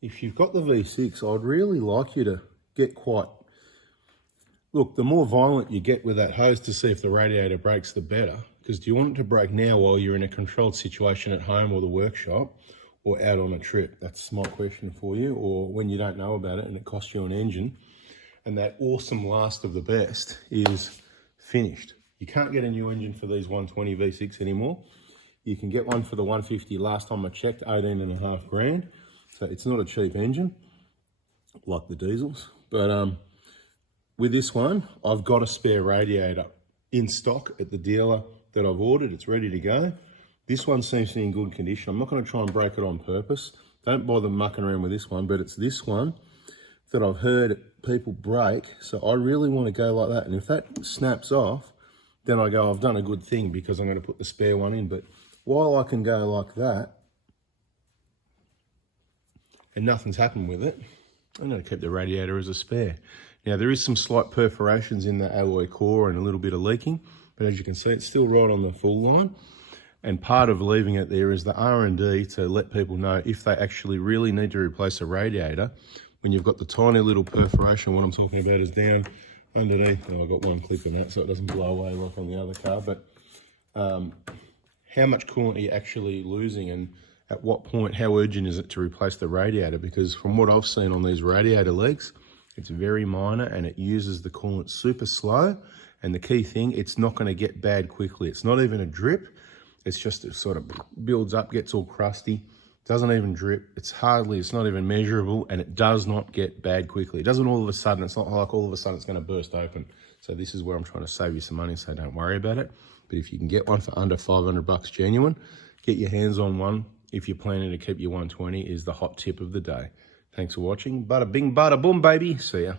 if you've got the V6, I'd really like you to get quite... Look, the more violent you get with that hose to see if the radiator breaks, the better. Because do you want it to break now while you're in a controlled situation at home or the workshop, or out on a trip? That's my question for you. Or when you don't know about it and it costs you an engine, and that awesome last of the best is finished. You can't get a new engine for these 120 V6 anymore. You can get one for the 150. Last time I checked, 18.5 grand. So it's not a cheap engine like the diesels. But with this one, I've got a spare radiator in stock at the dealer that I've ordered. It's ready to go. This one seems to be in good condition. I'm not going to try and break it on purpose. Don't bother mucking around with this one, but it's this one that I've heard people break. So I really want to go like that. And if that snaps off, then I go, I've done a good thing because I'm going to put the spare one in. But while I can go like that and nothing's happened with it, I'm going to keep the radiator as a spare. Now, there is some slight perforations in the alloy core and a little bit of leaking, but as you can see, it's still right on the full line. And part of leaving it there is the R&D to let people know if they actually really need to replace a radiator. When you've got the tiny little perforation, what I'm talking about is down underneath. Oh, I've got one clip in that so it doesn't blow away like on the other car, but how much coolant are you actually losing, and at what point, how urgent is it to replace the radiator? Because from what I've seen on these radiator legs, it's very minor and it uses the coolant super slow. And the key thing, it's not going to get bad quickly. It's not even a drip. It's just it sort of builds up, gets all crusty, doesn't even drip. It's not even measurable, and it does not get bad quickly. It doesn't all of a sudden, it's not like all of a sudden it's going to burst open. So this is where I'm trying to save you some money, so don't worry about it. But if you can get one for under 500 bucks genuine, get your hands on one. If you're planning to keep your 120, is the hot tip of the day. Thanks for watching. Bada bing, bada boom, baby. See ya.